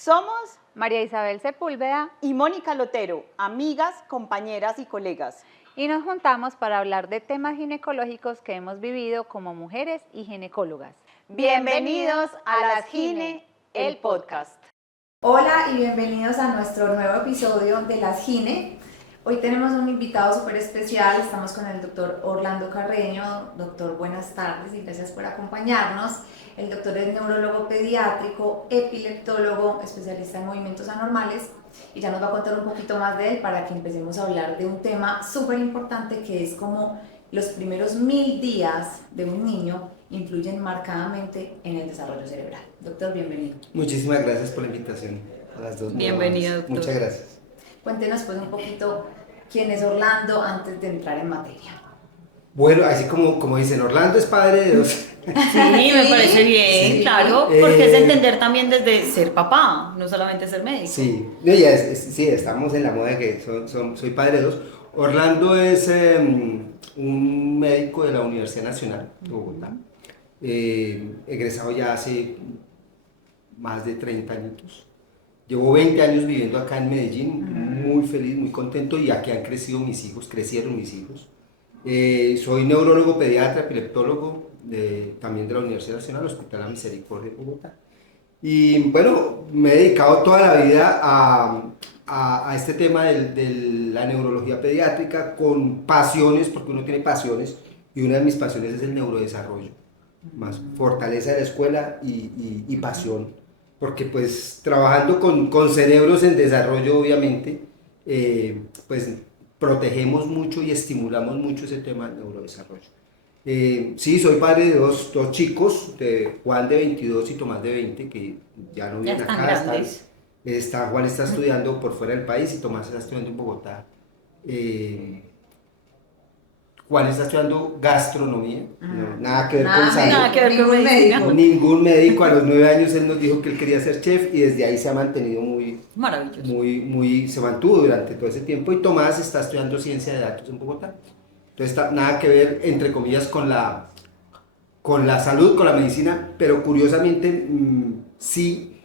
Somos María Isabel Sepúlveda y Mónica Lotero, amigas, compañeras y colegas. y nos juntamos para hablar de temas ginecológicos que hemos vivido como mujeres y ginecólogas. Bienvenidos a Las Gine, el podcast. Hola y bienvenidos a nuestro nuevo episodio de Las Gine. Hoy tenemos un invitado súper especial, estamos con el doctor Orlando Carreño. Doctor, buenas tardes y gracias por acompañarnos. El doctor es neurólogo pediátrico, epileptólogo, especialista en movimientos anormales y ya nos va a contar un poquito más de él para que empecemos a hablar de un tema súper importante que es como los primeros 1000 días de un niño influyen marcadamente en el desarrollo cerebral. Doctor, bienvenido. Muchísimas gracias por la invitación a las dos. Bienvenido, doctor. Muchas gracias. Cuéntenos pues un poquito quién es Orlando antes de entrar en materia. Bueno, así como dicen, Orlando es padre de dos. Sí, me parece bien, Sí. claro, porque es entender también desde ser papá, no solamente ser médico. Sí, no, ya sí, estamos en la moda de que soy padre de dos. Orlando es un médico de la Universidad Nacional de Bogotá, egresado ya hace más de 30 años. Llevo 20 años viviendo acá en Medellín, muy feliz, muy contento, y aquí han crecido mis hijos, crecieron mis hijos. Soy neurólogo pediatra, epileptólogo, también de la Universidad Nacional, Hospital La Misericordia de Bogotá. Y bueno, me he dedicado toda la vida a este tema de la neurología pediátrica con pasiones, porque uno tiene pasiones, y una de mis pasiones es el neurodesarrollo, más fortaleza de la escuela y pasión, porque pues trabajando con cerebros en desarrollo obviamente, pues protegemos mucho y estimulamos mucho ese tema del neurodesarrollo. Sí, soy padre de dos chicos, de Juan de 22 y Tomás de 20, que ya no viven están acá. grandes. Juan está estudiando por fuera del país y Tomás está estudiando en Bogotá. Juan está estudiando gastronomía, nada que ver con salud. Nada que ver con Ningún medicina. médico. Ningún médico. A los 9 años él nos dijo que él quería ser chef y desde ahí se ha mantenido Maravilloso. se mantuvo durante todo ese tiempo. Y Tomás está estudiando ciencia de datos en Bogotá. Entonces nada que ver, entre comillas, con la salud, con la medicina, pero curiosamente sí,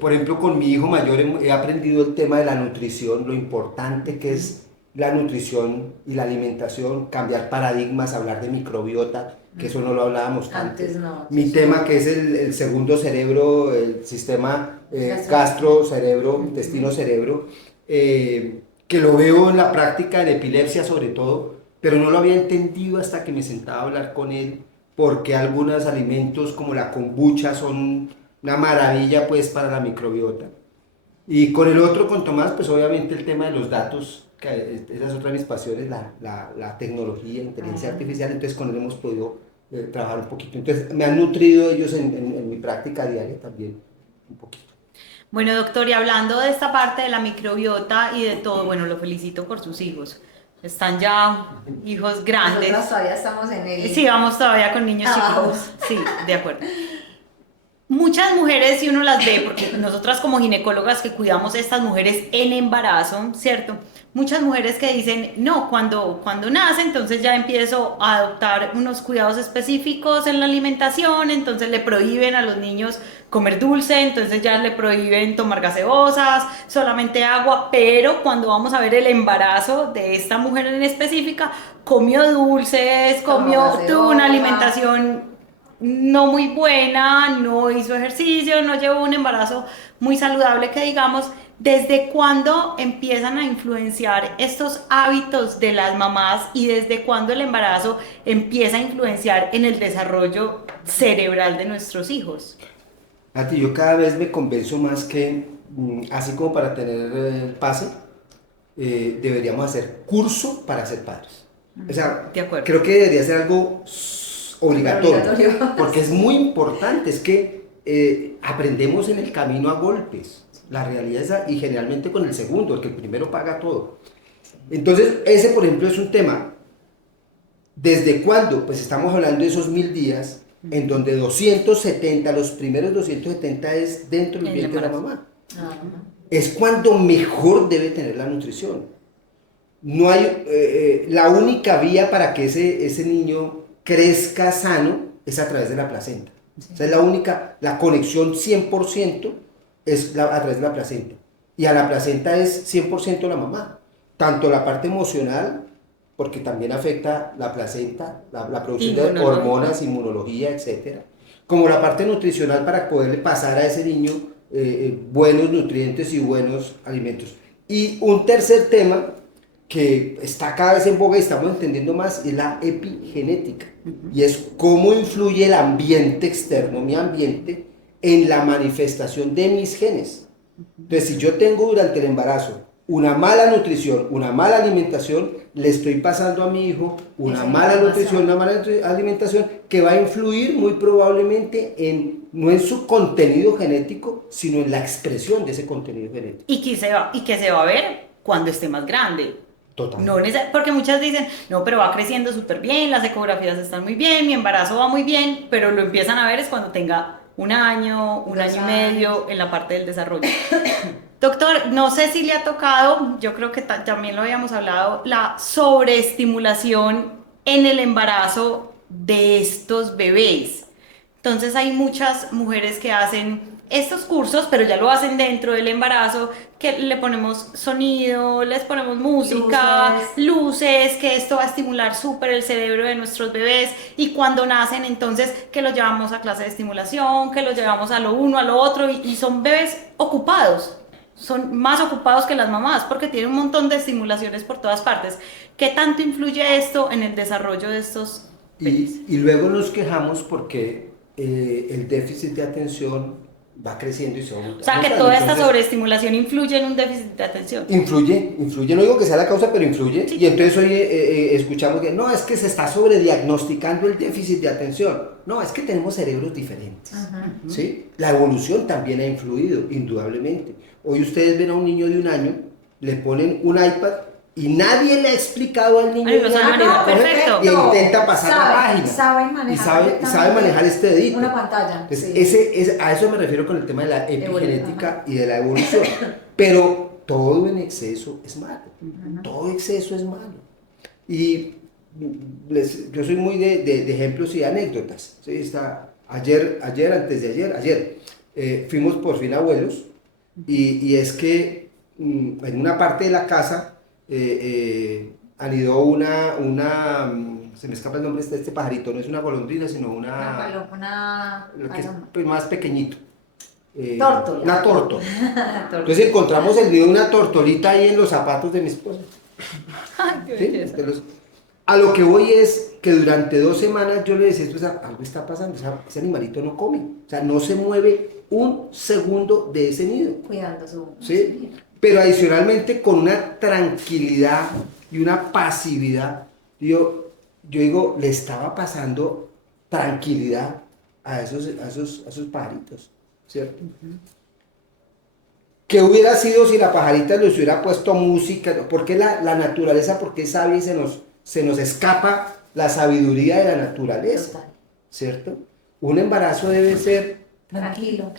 por ejemplo, con mi hijo mayor he aprendido el tema de la nutrición, lo importante que es la nutrición y la alimentación, cambiar paradigmas, hablar de microbiota, que eso no lo hablábamos Antes no. Mi tema que es el segundo cerebro, el sistema gastro-cerebro, intestino-cerebro, que lo veo en la práctica en epilepsia sobre todo, pero no lo había entendido hasta que me sentaba a hablar con él, porque algunos alimentos como la kombucha son una maravilla pues para la microbiota. Y con el otro, con Tomás, pues obviamente el tema de los datos, que esa es otra de mis pasiones, la tecnología, inteligencia artificial, entonces con él hemos podido trabajar un poquito. Entonces me han nutrido ellos en mi práctica diaria también un poquito. Bueno, doctor, y hablando de esta parte de la microbiota y de todo, bueno, lo felicito por sus hijos. Están ya hijos grandes. Nosotros todavía estamos en el... Sí, vamos todavía con niños chicos. Sí, de acuerdo. Muchas mujeres, si uno las ve, porque nosotras como ginecólogas que cuidamos a estas mujeres en embarazo, ¿cierto? Muchas mujeres que dicen, no, cuando nace, entonces ya empiezo a adoptar unos cuidados específicos en la alimentación, entonces le prohíben a los niños comer dulce, entonces ya le prohíben tomar gaseosas, solamente agua, pero cuando vamos a ver el embarazo de esta mujer en específica, comió dulces, tuvo una alimentación no muy buena, no hizo ejercicio, no llevó un embarazo muy saludable que digamos. ¿Desde cuándo empiezan a influenciar estos hábitos de las mamás y desde cuándo el embarazo empieza a influenciar en el desarrollo cerebral de nuestros hijos? Nati, yo cada vez me convenzo más que, así como para tener el pase, deberíamos hacer curso para ser padres. O sea, De acuerdo. creo que debería ser algo obligatorio, porque es muy importante, es que aprendemos en el camino a golpes. La realidad es esa, y generalmente con el segundo, el que el primero paga todo. Entonces, ese por ejemplo es un tema. ¿Desde cuándo? Pues estamos hablando de esos 1000 días, en donde 270, los primeros 270 es dentro del vientre de la mamá. Es cuando mejor debe tener la nutrición. No hay, la única vía para que ese niño crezca sano es a través de la placenta. Sí. O sea, es la conexión 100% es a través de la placenta. Y a la placenta es 100% la mamá. Tanto la parte emocional, porque también afecta la placenta, la producción de hormonas, inmunología, etcétera, como la parte nutricional para poderle pasar a ese niño buenos nutrientes y buenos alimentos. Y un tercer tema que está cada vez en boga y estamos entendiendo más es la epigenética. Y es cómo influye el ambiente externo, mi ambiente, en la manifestación de mis genes. Entonces, si yo tengo durante el embarazo una mala nutrición, una mala alimentación, le estoy pasando a mi hijo una mala nutrición, una mala alimentación que va a influir muy probablemente no en su contenido genético, sino en la expresión de ese contenido genético. Y que se va a ver cuando esté más grande. Total. No, porque muchas dicen, no, pero va creciendo súper bien, las ecografías están muy bien, mi embarazo va muy bien, pero lo empiezan a ver es cuando tenga un año y medio en la parte del desarrollo. Doctor, no sé si le ha tocado, yo creo que también lo habíamos hablado, la sobreestimulación en el embarazo de estos bebés. Entonces hay muchas mujeres que hacen estos cursos, pero ya lo hacen dentro del embarazo, que le ponemos sonido, les ponemos música, luces, que esto va a estimular súper el cerebro de nuestros bebés, y cuando nacen entonces que los llevamos a clase de estimulación, que los llevamos a lo uno, a lo otro, y son bebés ocupados. Son más ocupados que las mamás porque tienen un montón de estimulaciones por todas partes. ¿Qué tanto influye esto en el desarrollo de estos bebés? Y luego nos quejamos porque el déficit de atención va creciendo y se va aumentando. O sea, que toda esta sobreestimulación influye en un déficit de atención. Influye, no digo que sea la causa, pero influye. Sí. Y entonces hoy escuchamos que no, es que se está sobrediagnosticando el déficit de atención. No, es que tenemos cerebros diferentes. ¿Sí? La evolución también ha influido, indudablemente. Hoy ustedes ven a un niño de 1 año, le ponen un iPad y nadie le ha explicado al niño perfecto. Y intenta pasar la página. Sabe manejar este dedito. Una pantalla. Entonces, a eso me refiero con el tema de la epigenética y de la evolución. Pero todo en exceso es malo. Todo exceso es malo. Y yo soy muy de ejemplos y de anécdotas. ¿Sí? Ayer, fuimos por fin abuelos y es que en una parte de la casa anidó se me escapa el nombre de este pajarito, no es una golondrina, sino pues más pequeñito. Tórtola. Una tórtola. Entonces encontramos el video de una tortolita ahí en los zapatos de mi esposa. ¿Sí? A lo que voy es que durante 2 semanas yo le decía, algo está pasando, ese animalito no come, o sea, no se mueve un segundo de ese nido. Cuidando su... ¿Sí? Pero adicionalmente con una tranquilidad y una pasividad, yo digo, le estaba pasando tranquilidad a esos pajaritos, ¿cierto? ¿Qué hubiera sido si la pajarita les hubiera puesto música? Porque la naturaleza, porque es sabia y se nos escapa la sabiduría de la naturaleza, ¿cierto? Un embarazo debe ser tranquilo.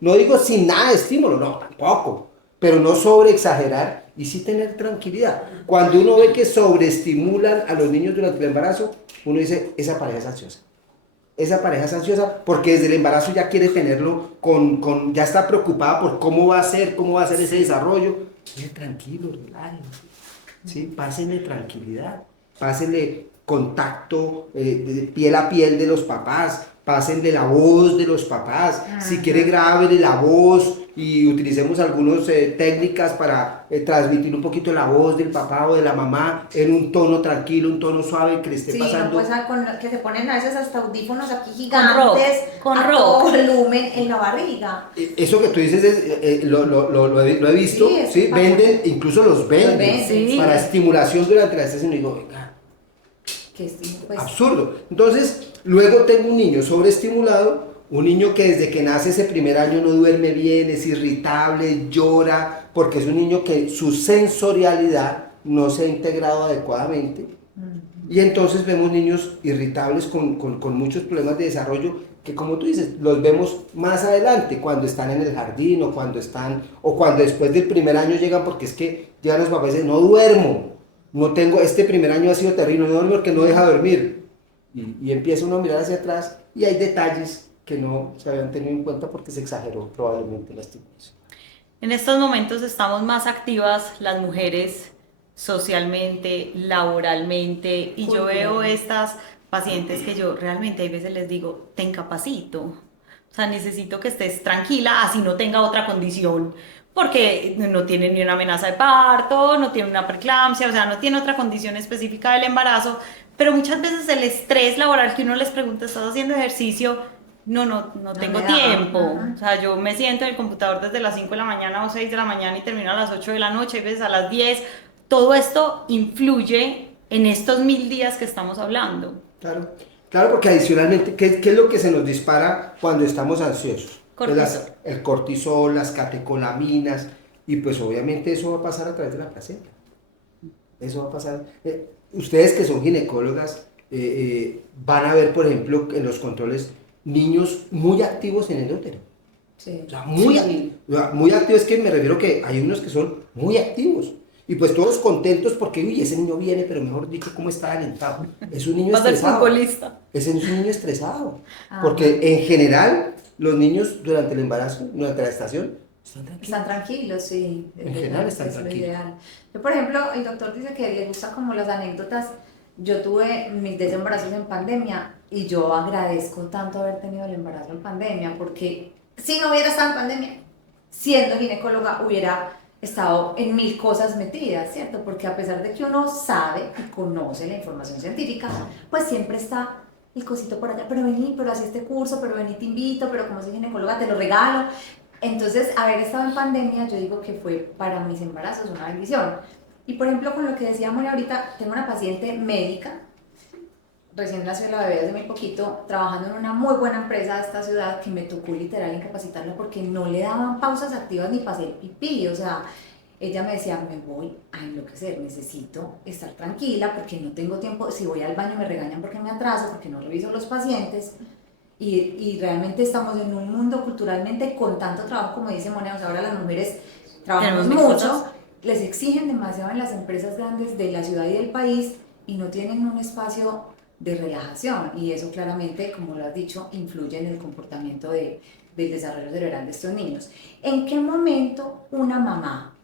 No digo sin nada de estímulo, no, tampoco, pero no sobreexagerar y sí tener tranquilidad. Cuando uno ve que sobreestimulan a los niños durante el embarazo, uno dice, esa pareja es ansiosa porque desde el embarazo ya quiere tenerlo ya está preocupada por cómo va a ser ese desarrollo. Tranquilo, relájense. ¿Sí? Pásenle tranquilidad, pásenle contacto de piel a piel de los papás, pásenle la voz de los papás. Si quiere, grábele la voz y utilicemos algunas técnicas para transmitir un poquito la voz del papá o de la mamá en un tono tranquilo, un tono suave que le esté pasando. Sí, que se ponen a veces hasta audífonos aquí gigantes con todo volumen en la barriga. Eso que tú dices lo he visto, ¿sí? Venden, incluso los venden para estimulación durante la estación y digo, venga, absurdo. Entonces, luego tengo un niño sobreestimulado, un niño que desde que nace ese primer año no duerme bien, es irritable, llora, porque es un niño que su sensorialidad no se ha integrado adecuadamente. Y entonces vemos niños irritables con muchos problemas de desarrollo que, como tú dices, los vemos más adelante, cuando están en el jardín o cuando después del primer año llegan, porque es que llegan los papás y dicen, no duermo, este primer año ha sido terrible, no duermo porque no deja dormir. Y empieza uno a mirar hacia atrás y hay detalles que no se habían tenido en cuenta porque se exageró probablemente la estimulación. En estos momentos estamos más activas las mujeres socialmente, laboralmente, y yo veo estas pacientes que yo realmente a veces les digo, te incapacito, o sea, necesito que estés tranquila, así no tenga otra condición, porque no tiene ni una amenaza de parto, no tiene una preeclampsia, o sea, no tiene otra condición específica del embarazo, pero muchas veces el estrés laboral que uno les pregunta, ¿estás haciendo ejercicio? No tengo me da. tiempo. Ajá. O sea, yo me siento en el computador desde las 5 de la mañana o 6 de la mañana y termino a las 8 de la noche, a veces a las 10. Todo esto influye en estos 1000 días que estamos hablando. Claro, claro, porque adicionalmente, ¿qué es lo que se nos dispara cuando estamos ansiosos? Pues Cortisol. el cortisol, las catecolaminas, y pues obviamente eso va a pasar a través de la placenta. Eso va a pasar. Ustedes que son ginecólogas, van a ver, por ejemplo, en los controles, niños muy activos en el útero. Sí. O sea, muy activos, es que me refiero que hay unos que son muy activos. Y pues todos contentos porque, uy, ese niño viene, pero mejor dicho, ¿cómo está alentado? Es un niño Va a ser estresado. futbolista. Ese es un niño estresado. Ah. Porque en general, los niños durante el embarazo, durante la gestación, están tranquilos. Están tranquilos, sí. En general están Es lo tranquilos. ideal. Yo, por ejemplo, el doctor dice que le gusta como las anécdotas. Yo tuve mis desembarazos en pandemia y yo agradezco tanto haber tenido el embarazo en pandemia porque si no hubiera estado en pandemia, siendo ginecóloga hubiera estado en 1000 cosas metidas, ¿cierto? Porque a pesar de que uno sabe y conoce la información científica, pues siempre está el cosito por allá, pero vení, pero haz este curso, pero vení, te invito, pero como soy ginecóloga te lo regalo. Entonces, haber estado en pandemia, yo digo que fue para mis embarazos una bendición. Y por ejemplo, con lo que decía Moni ahorita, tengo una paciente médica, recién nació la bebé hace muy poquito, trabajando en una muy buena empresa de esta ciudad, que me tocó literal incapacitarla porque no le daban pausas activas ni para hacer pipí. O sea, ella me decía, me voy a enloquecer, necesito estar tranquila porque no tengo tiempo, si voy al baño me regañan porque me atraso, porque no reviso los pacientes. Y realmente estamos en un mundo culturalmente con tanto trabajo, como dice Moni, o sea, ahora las mujeres trabajamos Tenemos mil mucho, cosas. les exigen demasiado en las empresas grandes de la ciudad y del país y no tienen un espacio de relajación, y eso claramente, como lo has dicho, influye en el comportamiento del desarrollo cerebral de estos niños. ¿En qué momento una mamá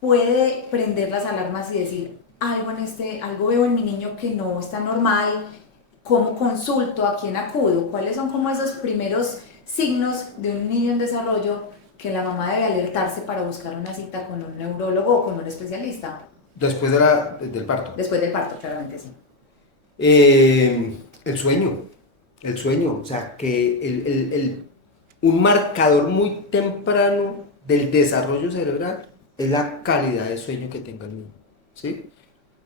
puede prender las alarmas y decir, algo veo en mi niño que no está normal? ¿Cómo consulto? ¿A quién acudo? ¿Cuáles son como esos primeros signos de un niño en desarrollo que la mamá debe alertarse para buscar una cita con un neurólogo o con un especialista? Después del parto. Después del parto, claramente sí. El sueño, o sea, que un marcador muy temprano del desarrollo cerebral es la calidad de sueño que tenga el niño, ¿sí?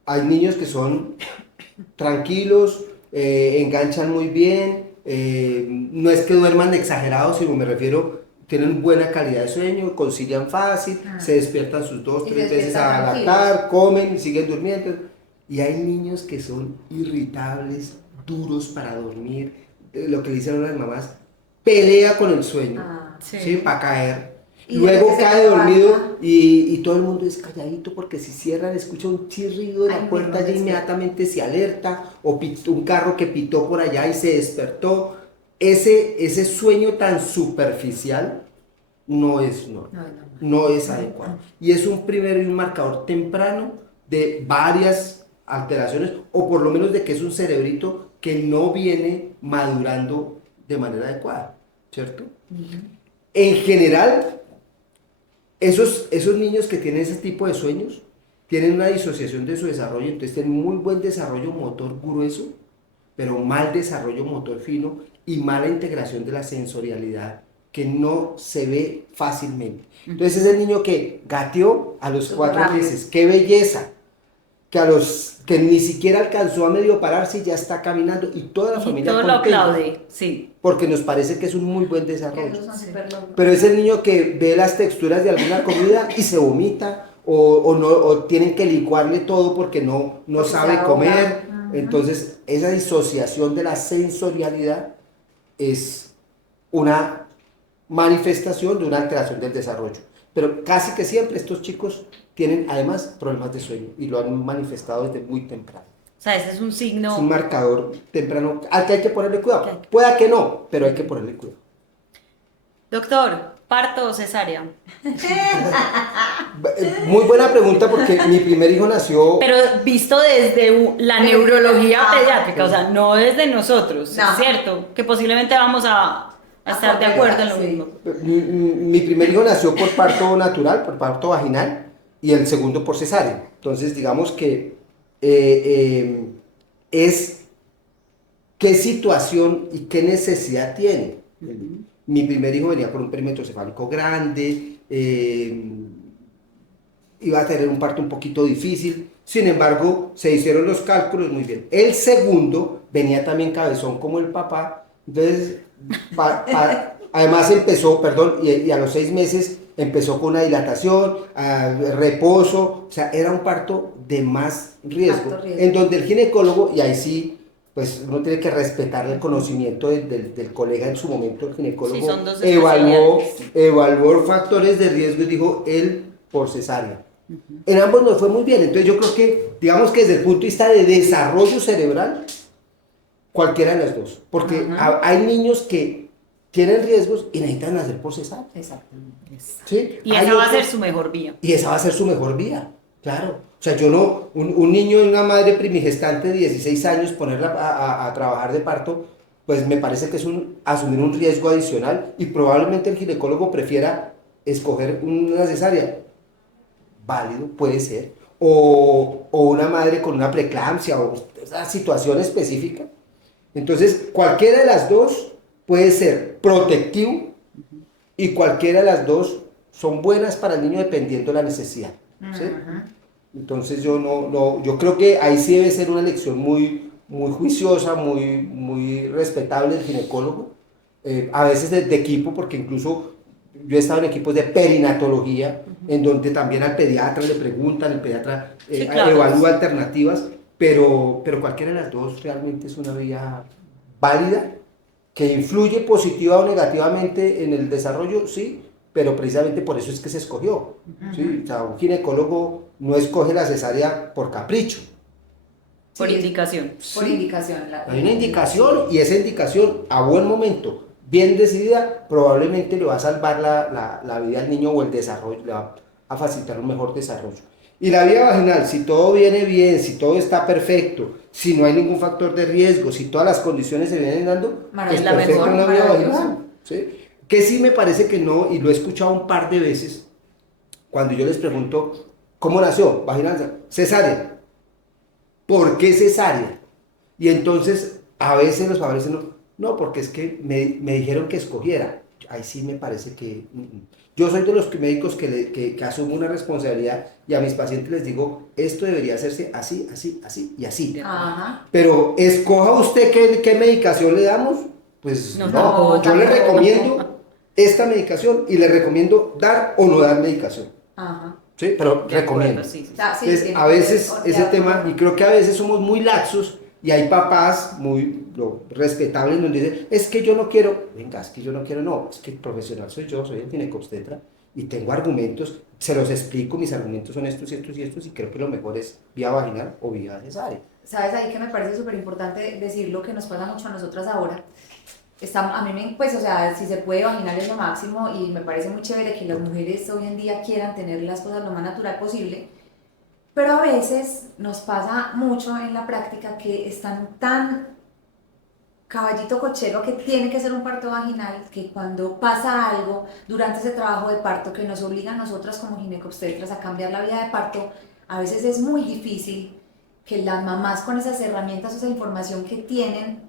Hay niños que son tranquilos, enganchan muy bien, no es que duerman exagerados, sino me refiero, tienen buena calidad de sueño, concilian fácil, se despiertan sus 2, Y 3 se veces despiertan a tranquilos. lactar, comen y siguen durmiendo. Y hay niños que son irritables, duros para dormir, lo que dicen las mamás, pelea con el sueño, sí. ¿sí? Para caer. Y Luego después se cae levanta. dormido y todo el mundo es calladito porque si cierran, escucha un chirrido de la Ay, puerta, no, ya es que- inmediatamente se alerta, o un carro que pitó por allá y se despertó. Ese sueño tan superficial no es normal, no es adecuado. Y es un primero y un marcador temprano de varias alteraciones, o por lo menos de que es un cerebrito que no viene madurando de manera adecuada, ¿cierto? En general, esos niños que tienen ese tipo de sueños tienen una disociación de su desarrollo, entonces tienen muy buen desarrollo motor grueso, pero mal desarrollo motor fino y mala integración de la sensorialidad que no se ve fácilmente. Entonces es el niño que gateó a los Súper 4 rápido. meses, qué belleza, que ni siquiera alcanzó a medio pararse y ya está caminando y toda la Y familia todo lo contenta, aplaude, sí. porque nos parece que es un muy buen Que desarrollo. esos son súper locos. Pero es el niño que ve las texturas de alguna comida y se vomita, o tienen que licuarle todo porque no Porque sabe se ahoga. comer. Ajá. Entonces, esa disociación de la sensorialidad es una manifestación de una alteración del desarrollo. Pero casi que siempre estos chicos tienen además problemas de sueño y lo han manifestado desde muy temprano. O sea, ese es un signo. Es un marcador temprano al que hay que ponerle cuidado. Ok. Pueda que no, pero hay que ponerle cuidado. Doctor, ¿parto o cesárea? Muy buena pregunta porque mi primer hijo nació... Pero visto desde la neurología pediátrica, o sea, no desde nosotros, No. es cierto, que posiblemente vamos a estar de acuerdo en lo Sí. mismo. Mi primer hijo nació por parto natural, por parto vaginal, y el segundo por cesárea. Entonces, digamos que es qué situación y qué necesidad tiene. Mi primer hijo venía con un perímetro cefálico grande, iba a tener un parto un poquito difícil, sin embargo, se hicieron los cálculos muy bien. El segundo venía también cabezón como el papá, entonces, además empezó, y a los 6 meses empezó con una dilatación, reposo, o sea, era un parto de más riesgo, Alto riesgo. en donde el ginecólogo, y ahí sí, pues uno tiene que respetar el conocimiento del colega en su momento, el ginecólogo Sí, son dos evaluó especialidades. factores de riesgo y dijo él por cesárea. En ambos nos fue muy bien, entonces yo creo que, digamos que desde el punto de vista de desarrollo cerebral, cualquiera de las dos, porque hay niños que tienen riesgos y necesitan nacer por cesárea. Exactamente. ¿Sí? Y Hay esa va a otros- ser su mejor vía. y esa va a ser su mejor vía, claro. O sea, yo no, un niño y una madre primigestante de 16 años, ponerla a trabajar de parto, pues me parece que es asumir un riesgo adicional y probablemente el ginecólogo prefiera escoger una cesárea. Válido, puede ser. O una madre con una preeclampsia o esa situación específica. Entonces, cualquiera de las dos puede ser protectivo y cualquiera de las dos son buenas para el niño dependiendo de la necesidad. ¿Sí? Entonces yo creo que ahí sí debe ser una elección muy, muy juiciosa, muy respetable del ginecólogo, a veces de equipo, porque incluso yo he estado en equipos de perinatología, en donde también al pediatra le preguntan, el pediatra Sí, claro. evalúa alternativas, pero cualquiera de las dos realmente es una vía válida, que influye positiva o negativamente en el desarrollo, sí, pero precisamente por eso es que se escogió. ¿Sí? O sea, un ginecólogo no escoge la cesárea por capricho. Por Sí, indicación. Por Sí. indicación. Hay una indicación y esa indicación a buen momento, bien decidida, probablemente le va a salvar la vida al niño o el desarrollo, le va a facilitar un mejor desarrollo. Y la vía vaginal, si todo viene bien, si todo está perfecto, si no hay ningún factor de riesgo, si todas las condiciones se vienen dando, Maravilloso. es la perfecta mejor, una vía maravilloso. vaginal. ¿Sí? Que sí me parece que no, y lo he escuchado un par de veces, cuando yo les pregunto, ¿cómo nació? Vaginal, cesárea. ¿Por qué cesárea? Y entonces, a veces los padres dicen, no, porque es que me dijeron que escogiera. Ahí sí me parece que... Yo soy de los médicos que asumo una responsabilidad y a mis pacientes les digo, esto debería hacerse así, así, así y así. Ajá. Pero escoja usted qué medicación le damos, pues No, no, yo le tampoco. recomiendo esta medicación y le recomiendo dar o no dar medicación. Ajá. ¿Sí? Pero De acuerdo, recomiendo. sí, sí. O sea, sí, Entonces, tiene a que veces ser ese ordeado. tema, y creo que a veces somos muy laxos y hay papás muy respetables donde dicen, es que yo no quiero, venga, es que yo no quiero, no, es que el profesional soy yo, soy el ginecobstetra y tengo argumentos, se los explico, mis argumentos son estos y estos y estos y creo que lo mejor es vía vaginal o vía cesárea. ¿Sabes ahí que me parece súper importante decir lo que nos pasa mucho a nosotras ahora? A mí pues, o sea, si se puede, vaginal es lo máximo y me parece muy chévere que las mujeres hoy en día quieran tener las cosas lo más natural posible, pero a veces nos pasa mucho en la práctica que están tan caballito cochero que tiene que ser un parto vaginal, que cuando pasa algo durante ese trabajo de parto que nos obliga a nosotras como ginecobstetras a cambiar la vía de parto, a veces es muy difícil que las mamás con esas herramientas o esa información que tienen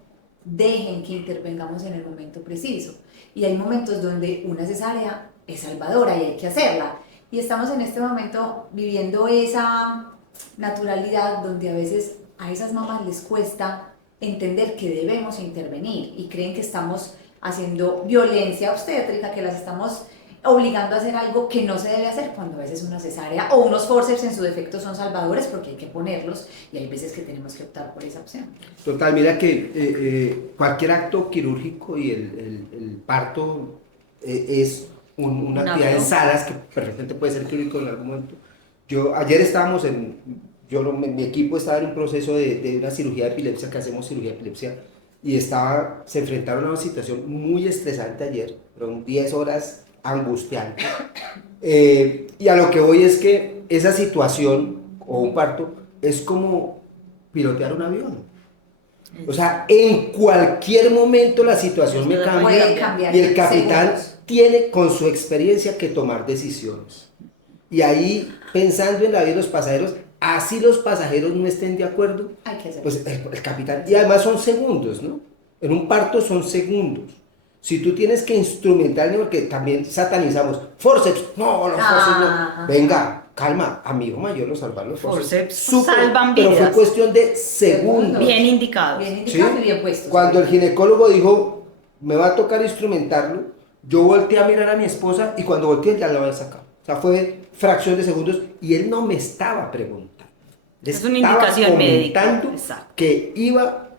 dejen que intervengamos en el momento preciso. Y hay momentos donde una cesárea es salvadora y hay que hacerla. Y estamos en este momento viviendo esa naturalidad donde a veces a esas mamás les cuesta entender que debemos intervenir y creen que estamos haciendo violencia obstétrica, que las estamos obligando a hacer algo que no se debe hacer, cuando a veces una cesárea o unos forceps en su defecto son salvadores porque hay que ponerlos y hay veces que tenemos que optar por esa opción. Total, mira que cualquier acto quirúrgico y el parto es una actividad en salas que perfectamente puede ser quirúrgico en algún momento. Ayer estábamos mi equipo estaba en un proceso de una cirugía de epilepsia, que hacemos cirugía de epilepsia, y se enfrentaron a una situación muy estresante ayer, fueron 10 horas angustiantes. Y a lo que voy es que esa situación, o un parto, es como pilotear un avión. O sea, en cualquier momento la situación me Puede cambia cambiar y el capitán segundos. tiene con su experiencia que tomar decisiones. Y ahí, pensando en la vida de los pasajeros, así los pasajeros no estén de acuerdo, Hay que hacer. pues el capitán, y además son segundos, ¿no? En un parto son segundos. Si tú tienes que instrumentar, porque también satanizamos, forceps, no, los forceps no. Venga, calma, a mi hijo mayor lo salvan los forceps. Forceps salvan Pero fue vidas. cuestión de segundos. Bien indicados. Bien indicado ¿Sí? y bien puesto. Cuando el ginecólogo dijo, me va a tocar instrumentarlo, yo volteé a mirar a mi esposa y cuando volteé ya lo había sacado. O sea, fue fracción de segundos y él no me estaba preguntando. Le Es una estaba indicación médica. comentando Exacto. que iba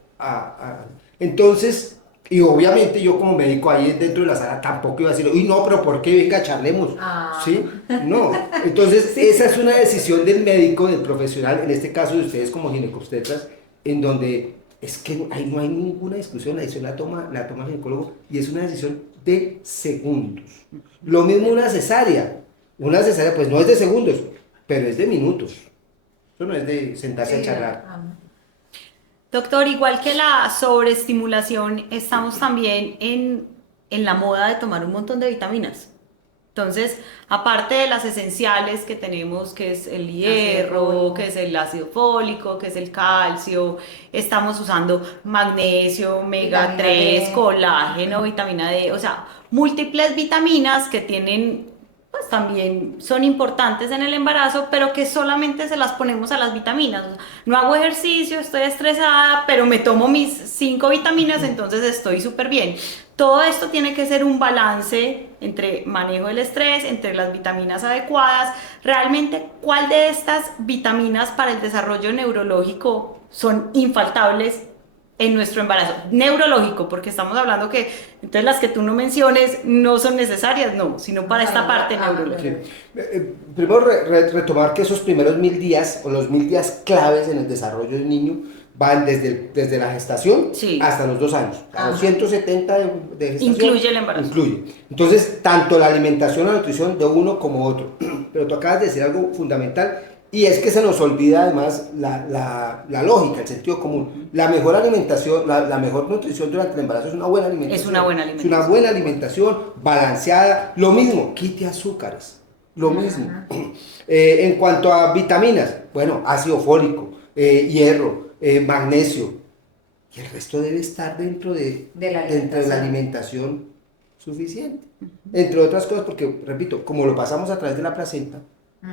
Entonces, y obviamente yo como médico ahí dentro de la sala tampoco iba a decir, uy, no, pero ¿por qué? Venga, charlemos. ¿Sí? No. Entonces, esa es una decisión del médico, del profesional, en este caso de ustedes como ginecobstetras, en donde es que no hay ninguna discusión, la decisión la toma el ginecólogo y es una decisión de segundos. Lo mismo una cesárea pues no es de segundos, pero es de minutos. Eso no es de sentarse a charlar. Doctor, igual que la sobreestimulación, estamos también en la moda de tomar un montón de vitaminas. Entonces, aparte de las esenciales que tenemos, que es el hierro, que es el ácido fólico, que es el calcio, estamos usando magnesio, omega Vitamina 3, D. colágeno, vitamina D, o sea, múltiples vitaminas que tienen, pues también son importantes en el embarazo, pero que solamente se las ponemos a las vitaminas. O sea, no hago ejercicio, estoy estresada, pero me tomo mis 5 vitaminas, entonces estoy súper bien. Todo esto tiene que ser un balance entre manejo del estrés, entre las vitaminas adecuadas. Realmente, ¿cuál de estas vitaminas para el desarrollo neurológico son infaltables en nuestro embarazo? Neurológico, porque estamos hablando que entonces las que tú no menciones no son necesarias, no, sino para esta parte neurológica. Sí. Primero retomar que esos primeros 1000 días o los 1000 días claves en el desarrollo del niño van desde la gestación hasta los 2 años. A los 170 de gestación. Incluye el embarazo. Incluye. Entonces, tanto la alimentación, la nutrición de uno como otro. Pero tú acabas de decir algo fundamental y es que se nos olvida además la lógica, el sentido común. La mejor alimentación, la mejor nutrición durante el embarazo es una buena alimentación. Es una buena alimentación. Es una buena alimentación, balanceada. Lo mismo, quite azúcares. Lo mismo. En cuanto a vitaminas, bueno, ácido fólico, hierro, magnesio. Y el resto debe estar dentro de la alimentación suficiente. Entre otras cosas, porque, repito, como lo pasamos a través de la placenta,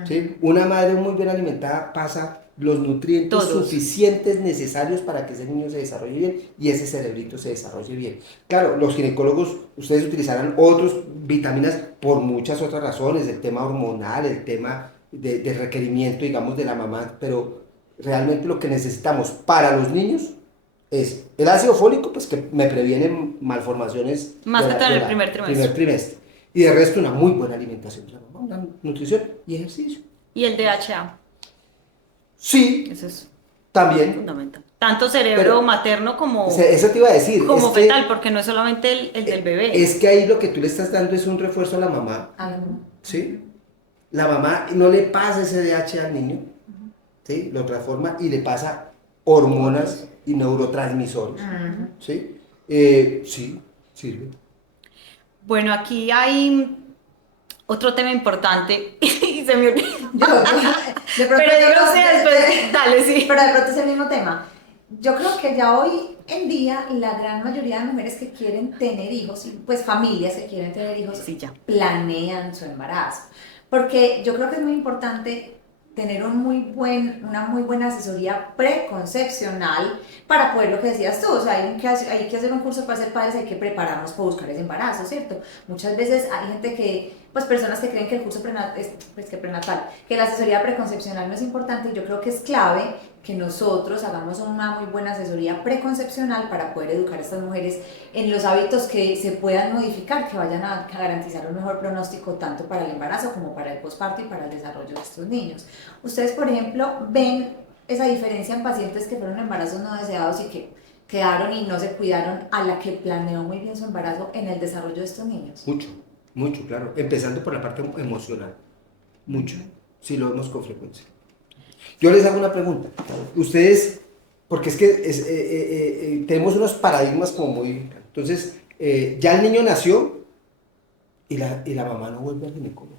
¿sí? Una madre muy bien alimentada pasa los nutrientes suficientes necesarios para que ese niño se desarrolle bien y ese cerebrito se desarrolle bien. Claro, los ginecólogos, ustedes utilizarán otras vitaminas por muchas otras razones, el tema hormonal, el tema de requerimiento, digamos, de la mamá, pero realmente lo que necesitamos para los niños es el ácido fólico, pues que me previene malformaciones más que todo en el primer trimestre. Y de resto una muy buena alimentación, una nutrición y ejercicio. ¿Y el DHA? Sí, Eso es también. fundamental. Tanto cerebro Pero, materno como, eso te iba a decir. como es fetal, que, porque no es solamente el del bebé. Es que ahí lo que tú le estás dando es un refuerzo a la mamá. ¿Sí? La mamá no le pasa ese DHA al niño, ¿sí? Lo transforma y le pasa hormonas y neurotransmisores. ¿Sí? Sí, sirve. Bueno, aquí hay otro tema importante y se me olvidó. Pero diga usted después, dale, sí. Pero de pronto es el mismo tema. Yo creo que ya hoy en día la gran mayoría de mujeres que quieren tener hijos, pues familias que quieren tener hijos, planean su embarazo. Porque yo creo que es muy importante tener una muy buena asesoría preconcepcional para poder, lo que decías tú, o sea, hay que hacer un curso para ser padres, hay que prepararnos para buscar ese embarazo, ¿cierto? Muchas veces hay gente que, pues personas que creen que el curso prenatal, que la asesoría preconcepcional no es importante, y yo creo que es clave que nosotros hagamos una muy buena asesoría preconcepcional para poder educar a estas mujeres en los hábitos que se puedan modificar, que vayan a garantizar un mejor pronóstico tanto para el embarazo como para el posparto y para el desarrollo de estos niños. Ustedes, por ejemplo, ven esa diferencia en pacientes que fueron embarazos no deseados y que quedaron y no se cuidaron a la que planeó muy bien su embarazo en el desarrollo de estos niños? Mucho, mucho, claro. Empezando por la parte emocional. Mucho. Sí lo vemos con frecuencia. Yo les hago una pregunta. Ustedes, porque es que tenemos unos paradigmas como muy... Entonces, ya el niño nació y la mamá no vuelve al ginecólogo.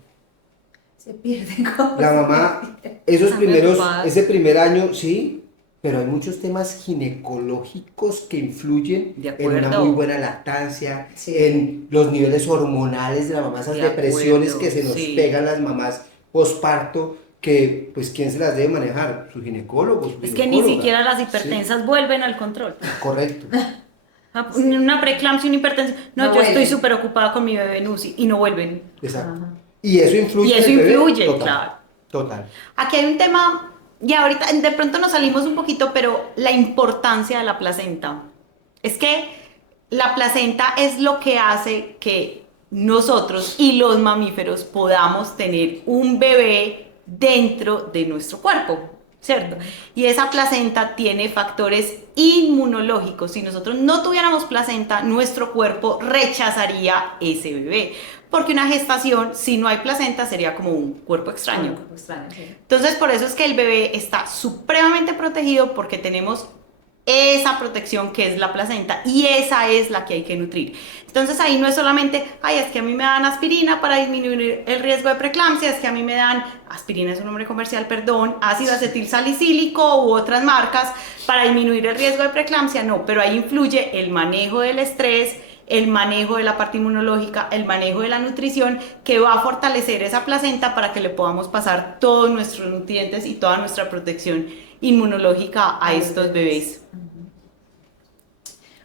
Se pierden cosas. La mamá, ese primer año, sí, pero hay muchos temas ginecológicos que influyen De en una acuerdo. muy buena lactancia, Sí. en los niveles hormonales de la mamá, esas De depresiones acuerdo, que se nos sí. pegan las mamás posparto, que pues ¿quién se las debe manejar? Su ginecólogo, su Es que ni ginecóloga. siquiera las hipertensas vuelven al control. Sí, correcto. Una preeclampsia, una hipertensión. No, No yo estoy vuelven. súper ocupada con mi bebé en UCI y no vuelven. Exacto. Ajá. Y eso influye Y eso en el bebé. influye, Total, claro. Total. Aquí hay un tema, y ahorita de pronto nos salimos un poquito, pero la importancia de la placenta. Es que la placenta es lo que hace que nosotros y los mamíferos podamos tener un bebé dentro de nuestro cuerpo, ¿cierto? Y esa placenta tiene factores inmunológicos. Si nosotros no tuviéramos placenta, nuestro cuerpo rechazaría ese bebé. Porque una gestación, si no hay placenta, sería como un cuerpo extraño. Extraño, sí. Entonces, por eso es que el bebé está supremamente protegido porque tenemos esa protección que es la placenta y esa es la que hay que nutrir. Entonces, ahí no es solamente, ay, es que a mí me dan aspirina para disminuir el riesgo de preeclampsia, es que a mí me dan, aspirina es un nombre comercial, perdón, ácido acetilsalicílico u otras marcas para disminuir el riesgo de preeclampsia, no, pero ahí influye el manejo del estrés, el manejo de la parte inmunológica, el manejo de la nutrición, que va a fortalecer esa placenta para que le podamos pasar todos nuestros nutrientes y toda nuestra protección inmunológica a estos bebés.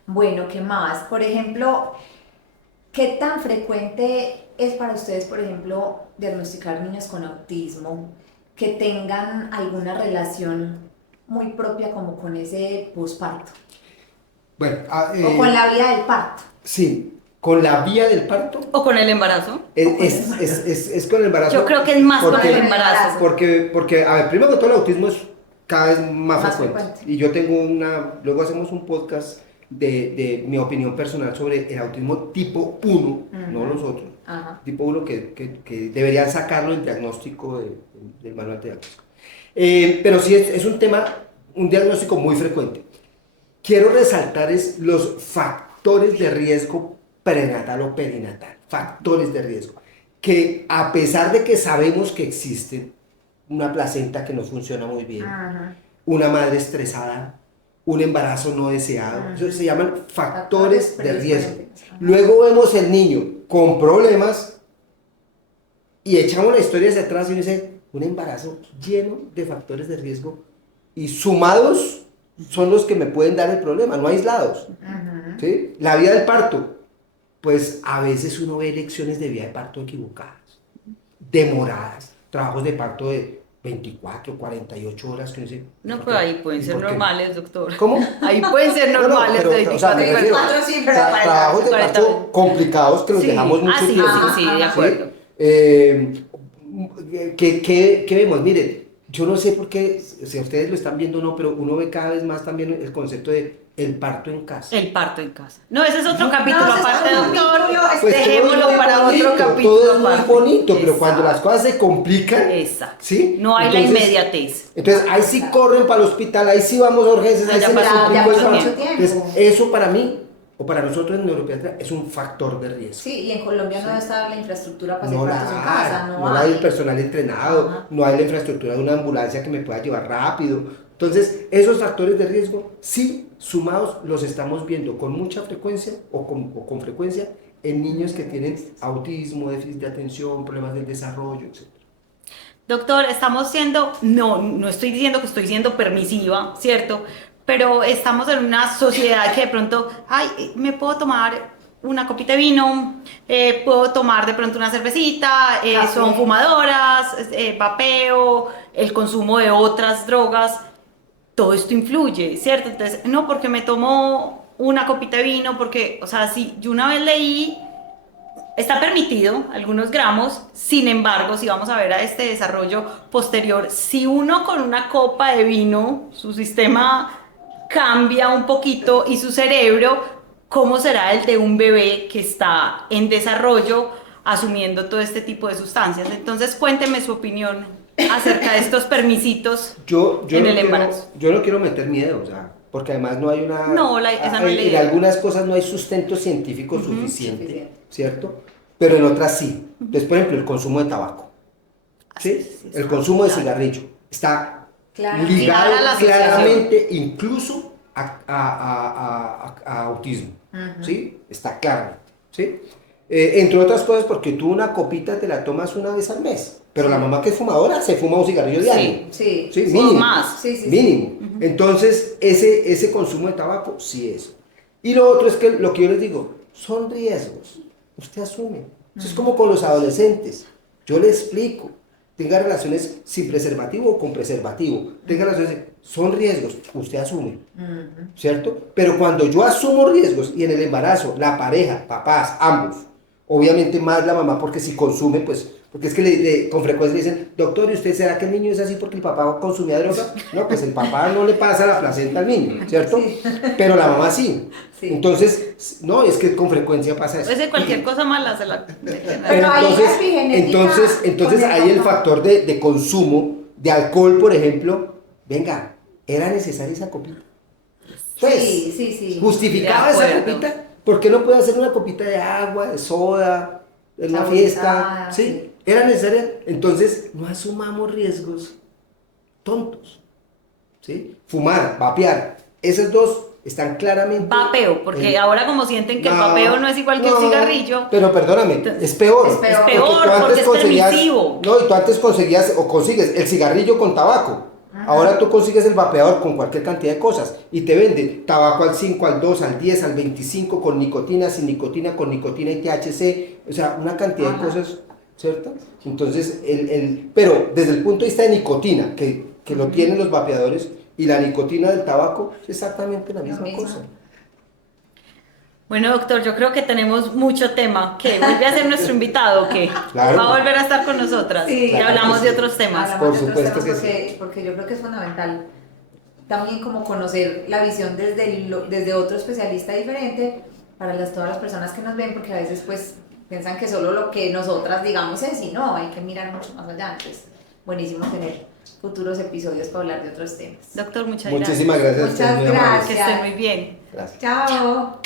Bueno, ¿qué más? Por ejemplo, ¿qué tan frecuente es para ustedes, por ejemplo, diagnosticar niños con autismo que tengan alguna relación muy propia como con ese posparto Bueno, o con la vida del parto? sí, con la vía del parto O con el embarazo. es con el embarazo. Yo creo que es más con Porque- el embarazo. Porque, a ver, primero que todo el autismo es cada vez más Más frecuente. frecuente. Y yo tengo luego hacemos un podcast de mi opinión personal sobre el autismo tipo 1, no los otros. Ajá. Tipo 1 que deberían sacarlo del diagnóstico del manual de diagnóstico. Pero sí es un tema, un diagnóstico muy frecuente. Quiero resaltar los factores de riesgo prenatal o perinatal, factores de riesgo, que a pesar de que sabemos que existen, una placenta que no funciona muy bien, Ajá. una madre estresada, un embarazo no deseado, eso se llaman factores de riesgo. Ajá. Luego vemos el niño con problemas y echamos la historia hacia atrás y uno dice, un embarazo lleno de factores de riesgo y sumados son los que me pueden dar el problema, no aislados. Ajá. ¿Sí? La vía del parto, pues a veces uno ve lecciones de vía de parto equivocadas, demoradas, trabajos de parto de 24, 48 horas que uno dice, No, ¿por pues qué? ahí pueden ¿Y ser por qué? normales, doctor. ¿Cómo? Ahí pueden ser No, no, normales pero, de o sea, 24 me refiero, 24, sí, pero para trabajos de 40 parto complicados que los Sí. dejamos mucho Ah, sí, tiempo. sí, de ¿sí? acuerdo. ¿Qué vemos? Miren, yo no sé por qué, si ustedes lo están viendo o no, pero uno ve cada vez más también el concepto de el parto en casa. El parto en casa. No, ese es otro capítulo ese es aparte, otro doctor. capítulo, Pues Dejémoslo todo es muy para bonito, otro capítulo. todo es muy aparte. bonito, pero cuando Exacto. las cosas se complican, Exacto. ¿sí? No hay Entonces- la inmediatez. Entonces, ahí sí corren para el hospital, ahí sí vamos a urgencias, ahí Ya se me pasó complicó mucho esa- tiempo. Entonces, eso para mí, o para nosotros en neuropediatría, es un factor de riesgo. Sí, y en Colombia no está la infraestructura para hacer No la partos en casa, hay, no no hay el hay. personal entrenado, Ajá. no hay la infraestructura de una ambulancia que me pueda llevar rápido. Entonces, esos factores de riesgo, sí, sumados, los estamos viendo con mucha frecuencia o con frecuencia en niños que tienen autismo, déficit de atención, problemas del desarrollo, etc. Doctor, estamos siendo, no estoy diciendo que estoy siendo permisiva, ¿cierto? Pero estamos en una sociedad que de pronto, ay, me puedo tomar una copita de vino, puedo tomar de pronto una cervecita, Café. son fumadoras, vapeo, el consumo de otras drogas, todo esto influye, ¿cierto? Entonces, no, porque me tomo una copita de vino, porque, o sea, si yo una vez leí está permitido algunos gramos, sin embargo, si vamos a ver a este desarrollo posterior, si uno con una copa de vino, su sistema cambia un poquito y su cerebro, ¿cómo será el de un bebé que está en desarrollo asumiendo todo este tipo de sustancias? Entonces, cuénteme su opinión acerca de estos permisitos en el embarazo. Yo no quiero meter miedo, o sea, porque además no hay una... No, esa no es la en idea. algunas cosas no hay sustento científico suficiente, ¿cierto? Pero en otras sí. Entonces, por ejemplo, el consumo de tabaco, ¿sí? El consumo de cigarrillo está Claro. ligado Ligada a la asociación. claramente incluso a autismo, ¿sí? Está claro, ¿sí? Entre otras cosas porque tú una copita te la tomas una vez al mes, pero la mamá que es fumadora se fuma un cigarrillo diario. Sí. Sí, O mínimo. más. Sí. Mínimo. Entonces, ese consumo de tabaco, sí es. Y lo otro es que lo que yo les digo, son riesgos. Usted asume. Eso es como con los adolescentes. Yo le explico. Tenga relaciones sin preservativo o con preservativo. Tenga relaciones, son riesgos. Usted asume. ¿Cierto? Pero cuando yo asumo riesgos y en el embarazo, la pareja, papás, ambos, obviamente más la mamá, porque si consume, pues, porque es que con frecuencia le dicen, doctor, ¿y usted será que el niño es así porque el papá consumía droga? No, pues el papá no le pasa la placenta al niño, ¿cierto? Sí. Pero la mamá sí. Sí. Entonces, no, es que con frecuencia pasa eso. Pues de cualquier cosa mala se la... Pero ahí entonces, la epigenética entonces con hay el papá. factor de consumo de alcohol, por ejemplo. Venga, ¿era necesaria esa copita? Pues, Sí. ¿justificaba De esa acuerdo. copita? ¿Por qué no puede hacer una copita de agua, de soda, en una fiesta? Saborizada, ¿Sí? sí. ¿Era necesaria? Entonces, no asumamos riesgos tontos. ¿Sí? Fumar, vapear, esos dos están claramente... Vapeo, porque ahora como sienten que el vapeo no es igual que un cigarrillo. Pero perdóname, es peor. Es peor. Es peor, tú antes porque es conseguías- permisivo. No, y tú antes conseguías o consigues el cigarrillo con tabaco. Ahora tú consigues el vapeador con cualquier cantidad de cosas y te vende tabaco al 5, al 2, al 10, al 25, con nicotina, sin nicotina, con nicotina y THC, o sea, una cantidad de cosas, ¿cierto? Entonces, pero desde el punto de vista de nicotina, que lo tienen los vapeadores, y la nicotina del tabaco es exactamente la misma cosa. Bueno, doctor, yo creo que tenemos mucho tema. ¿Qué? ¿Vuelve a ser nuestro invitado o qué? Claro. ¿Va a volver a estar con nosotras? Sí. Y Claro hablamos que de sí. otros temas. Hablamos Por de otros supuesto temas que porque yo creo que es fundamental también como conocer la visión desde otro especialista diferente para todas las personas que nos ven, porque a veces pues piensan que solo lo que nosotras digamos es sí, no, hay que mirar mucho más allá. Entonces, buenísimo tener futuros episodios para hablar de otros temas. Doctor, muchas Muchísimas gracias. Muchas muy amable. gracias. Que esté muy bien. Gracias. Chao.